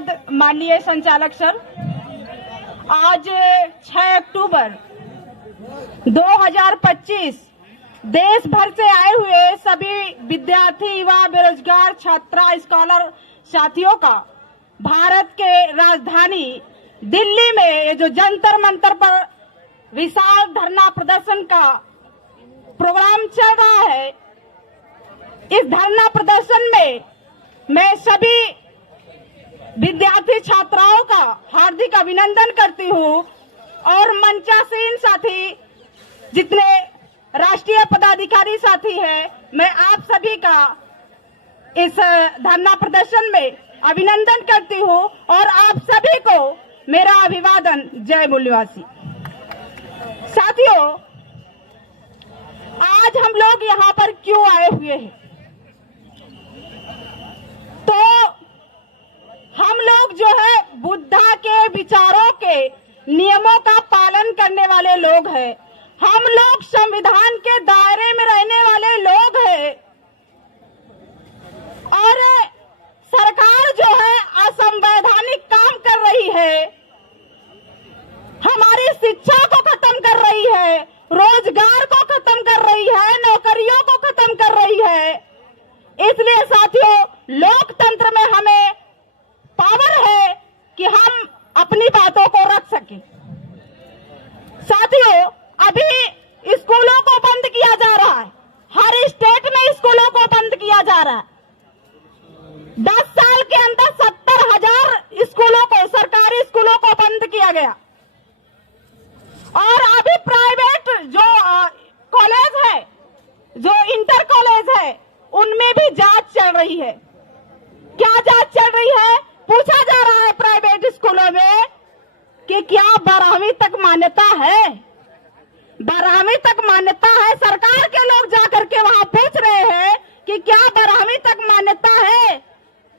धन्यवाद माननीय संचालक सर। आज 6 अक्टूबर 2025 देश भर से आए हुए सभी विद्यार्थी, युवा, बेरोजगार, छात्रा, स्कॉलर साथियों का भारत के राजधानी दिल्ली में ये जो जंतर मंतर पर विशाल धरना प्रदर्शन का प्रोग्राम चल रहा है, इस धरना प्रदर्शन में मैं सभी विद्यार्थी छात्राओं का हार्दिक अभिनंदन करती हूँ और मंचासीन साथी, जितने राष्ट्रीय पदाधिकारी साथी हैं, मैं आप सभी का इस धरना प्रदर्शन में अभिनंदन करती हूँ और आप सभी को मेरा अभिवादन। जय मूल्यवासी। साथियों, आज हम लोग यहाँ पर क्यों आए हुए हैं? तो हम लोग जो है बुद्धा के विचारों के नियमों का पालन करने वाले लोग हैं। हम लोग संविधान के दायरे में रहने वाले लोग हैं और सरकार जो है असंवैधानिक काम कर रही है, हमारी शिक्षा को खत्म कर रही है, रोजगार को खत्म कर रही है, नौकरियों को खत्म कर रही है। इसलिए साथियों, लोकतंत्र में हमें पावर है कि हम अपनी बातों को रख सके। साथियों, अभी स्कूलों को बंद किया जा रहा है, हर स्टेट में स्कूलों को बंद किया जा रहा है। 10 साल के अंदर 70,000 स्कूलों को, सरकारी स्कूलों को बंद किया गया और अभी प्राइवेट जो कॉलेज है, जो इंटर कॉलेज है, उनमें भी जांच चल रही है। क्या जांच चल रही है? पूछा जा रहा है प्राइवेट स्कूलों में कि क्या 12वीं तक मान्यता है? 12वीं तक मान्यता है। सरकार के लोग जाकर के वहां पूछ रहे हैं कि क्या 12वीं तक मान्यता है?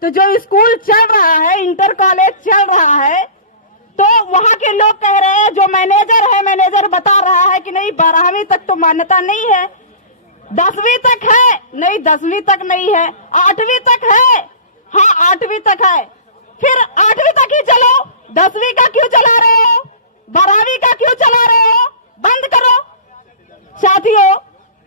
तो जो स्कूल चल रहा है, इंटर कॉलेज चल रहा है, तो वहां के लोग कह रहे हैं, जो मैनेजर है, मैनेजर बता रहा है कि नहीं 12वीं तक तो मान्यता नहीं है। 10वीं तक है? नहीं, 10वीं तक नहीं है। 8वीं तक है? हाँ, 8वीं तक है। फिर 8वीं तक ही चलो, 10वीं का क्यों चला रहे हो? 12वीं का क्यों चला रहे हो? बंद करो। साथियों,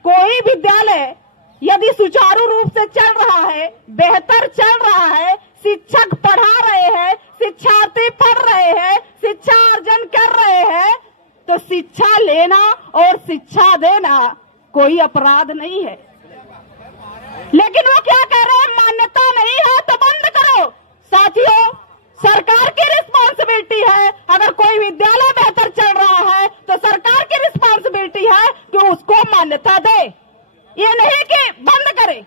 कोई विद्यालय यदि सुचारू रूप से चल रहा है, बेहतर चल रहा है, शिक्षक पढ़ा रहे हैं, शिक्षार्थी पढ़ रहे हैं, शिक्षा अर्जन कर रहे हैं, तो शिक्षा लेना और शिक्षा देना कोई अपराध नहीं है। लेकिन वो क्या कह रहे हैं? मान्यता नहीं है तो बंद करो। साथियों, सरकार की रिस्पॉन्सिबिलिटी है। अगर कोई विद्यालय बेहतर चल रहा है तो सरकार की रिस्पॉन्सिबिलिटी है कि उसको मान्यता दे, ये नहीं कि बंद करे।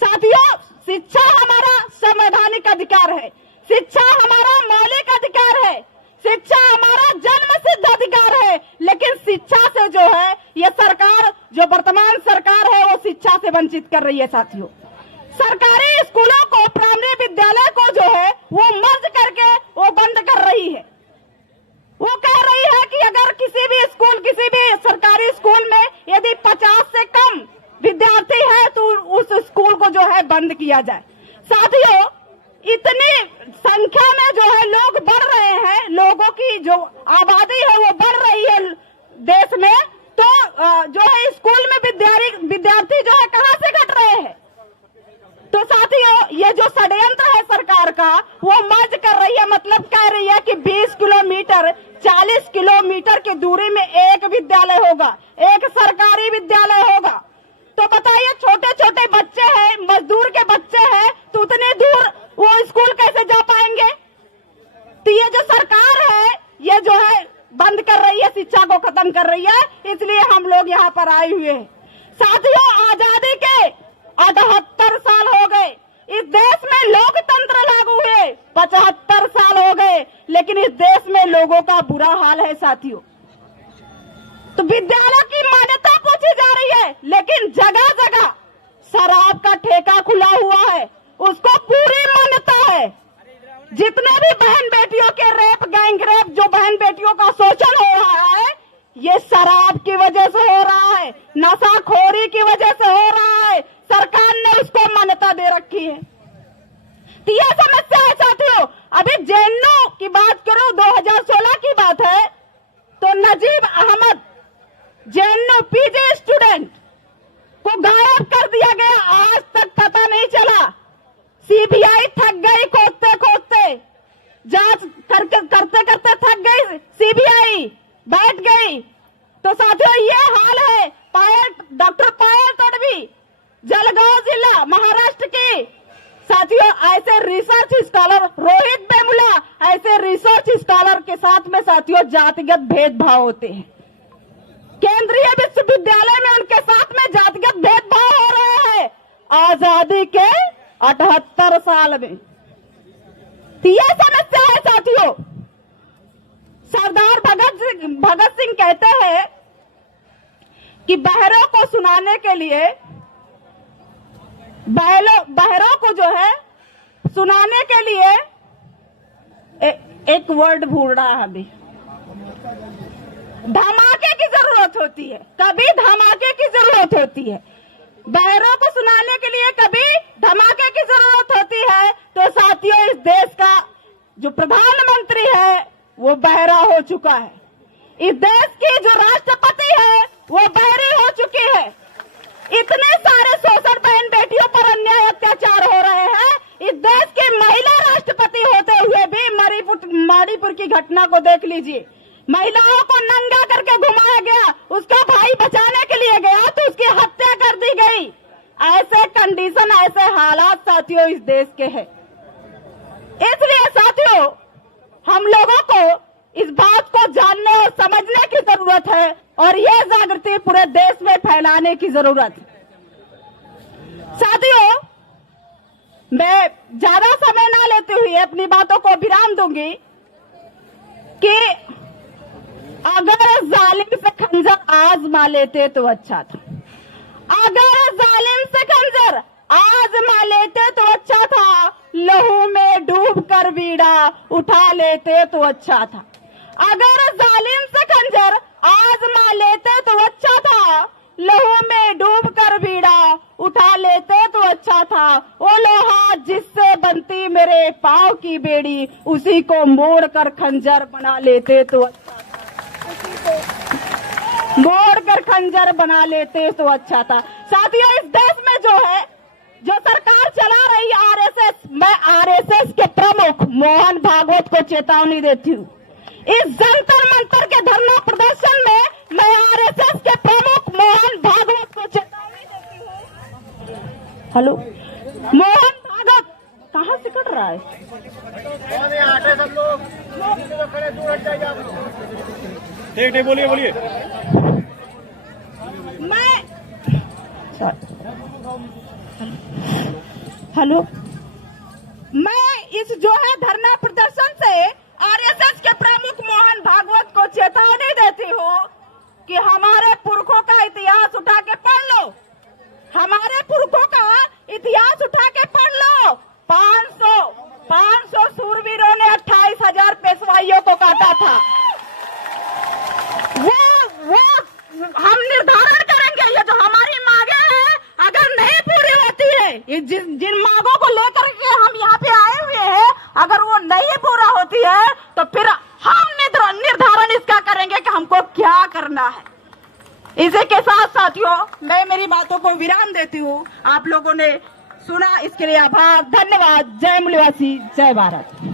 साथियों, शिक्षा हमारा संवैधानिक अधिकार है, शिक्षा हमारा मौलिक अधिकार है, शिक्षा हमारा जन्म सिद्ध अधिकार है। लेकिन शिक्षा से जो है ये सरकार, जो वर्तमान सरकार है, वो शिक्षा से वंचित कर रही है। साथियों, सरकारी स्कूलों को, प्राइमरी विद्यालय को जो है वो मर्ज करके वो बंद कर रही है। वो कह रही है कि अगर किसी भी स्कूल, किसी भी सरकारी स्कूल में यदि 50 से कम विद्यार्थी है तो उस स्कूल को जो है बंद किया जाए। साथियों, इतनी संख्या में जो है लोग बढ़ रहे हैं, लोगों की जो आबादी है वो बढ़ रही है देश में, तो जो है स्कूल में विद्यार्थी जो है कहां से घट रहे हैं? तो साथियों, ये जो षड्यंत्र है सरकार का, वो मर्ज कर रही है। मतलब कह रही है कि 20 किलोमीटर, 40 किलोमीटर की दूरी में एक विद्यालय होगा, एक सरकारी विद्यालय होगा। तो बताइए, छोटे छोटे बच्चे हैं, मजदूर के बच्चे हैं, तो उतने दूर वो स्कूल कैसे जा पाएंगे? तो ये जो सरकार है, ये जो है बंद कर रही है, शिक्षा को खत्म कर रही है। इसलिए हम लोग यहाँ पर आए हुए हैं। साथियों, आजादी के 78 साल हो गए, इस देश में लोकतंत्र लागू हुए 75 साल हो गए, लेकिन इस देश में लोगों का बुरा हाल है। साथियों, तो विद्यालय की मान्यता पूछी जा रही है, लेकिन जगह जगह शराब का ठेका खुला हुआ है, उसको पूरी मान्यता है। जितने भी बहन बेटियों के रेप, गैंग रेप, जो बहन बेटियों का शोषण हो रहा है, ये शराब की वजह से हो रहा है, नशाखोरी की वजह से हो रहा है। सरकार ने उसको मान्यता दे रखी है। तो यह समस्या है साथियों। किया गया आज तक पता नहीं चला। सीबीआई थक गई खोदते खोदते, जांच करते करते थक गई, सीबीआई बैठ गई। तो साथियों ये हाल है डॉक्टर पायल तडवी, जलगांव जिला महाराष्ट्र की। साथियों ऐसे रिसर्च स्कॉलर रोहित बेमुला, ऐसे रिसर्च स्कॉलर के साथ में साथियों जातिगत भेदभाव होते हैं। केंद्रीय विश्वविद्यालय में उनके साथ में जातिगत भेदभाव हो रहे हैं आजादी के 78 साल में। ये समस्या है साथियों। सरदार भगत सिंह कहते हैं कि बहरों को सुनाने के लिए, बहरों को जो है सुनाने के लिए एक वर्ड भूल रहा है अभी, धमाके की जरूरत होती है। कभी धमाके की जरूरत होती है, बहरों को सुनाने के लिए कभी धमाके की जरूरत होती है। तो साथियों इस देश का जो प्रधानमंत्री है वो बहरा हो चुका है। इस देश की जो राष्ट्रपति है वो बहरी हो चुकी है। इतने सारे शोषण बहन बेटियों पर अन्याय अत्याचार हो रहे हैं। इस देश की महिला राष्ट्रपति होते हुए भी मणिपुर की घटना को देख लीजिए। महिलाओं को नंगा करके घुमाया गया, उसका भाई बचाने के लिए गया तो उसकी हत्या कर दी गई। ऐसे कंडीशन, ऐसे हालात साथियों इस देश के हैं। इसलिए साथियों हम लोगों को इस बात को जानने और समझने की जरूरत है और यह जागृति पूरे देश में फैलाने की जरूरत है। साथियों मैं ज्यादा समय ना लेते हुए अपनी बातों को विराम दूंगी कि अगर जालिम से खंजर आजमा लेते तो अच्छा था। अगर जालिम से खंजर आजमा लेते तो अच्छा था, लहू में डूब कर बीड़ा उठा लेते तो अच्छा था। अगर जालिम से खंजर आजमा लेते तो अच्छा था, लहू में डूब कर बीड़ा उठा लेते तो अच्छा था। वो लोहा जिससे बनती मेरे पाँव की बेड़ी, उसी को मोड़ कर खंजर बना लेते तो अच्छा था। मोड़ कर खंजर बना लेते तो अच्छा था। साथियों इस देश में जो है, जो सरकार चला रही आरएसएस, मैं आरएसएस के प्रमुख मोहन भागवत को चेतावनी देती हूँ। इस जंतर मंतर के धरना प्रदर्शन में मैं आरएसएस के प्रमुख मोहन भागवत को चेतावनी देती हूँ। हेलो मोहन भागवत कहाँ से कट रहा है? ठीक बोलिए बोलिए। हेलो मैं इस जो है धरना प्रदर्शन से आरएसएस के प्रमुख मोहन भागवत को चेतावनी देती हूँ कि हमारे पुरखों का इतिहास उठा के पढ़ लो। हमारे पुरखों का इतिहास उठा के पढ़ लो। 500 सूरवीरों ने 28,000 पेशवाइयों को काटा था। वो हम निर्धारण करेंगे, ये जो हमारी मांगे हैं अगर नहीं पूरी होती है, जिन मांगों को लेकर के हम यहाँ पे आए हुए हैं, अगर वो नहीं पूरा होती है तो फिर हम निर्धारण इसका करेंगे कि हमको क्या करना है। इसी के साथ साथियों मैं मेरी बातों को विराम देती हूँ। आप लोगों ने सुना इसके लिए आभार, धन्यवाद। जय मूल्यवासी, जय भारत।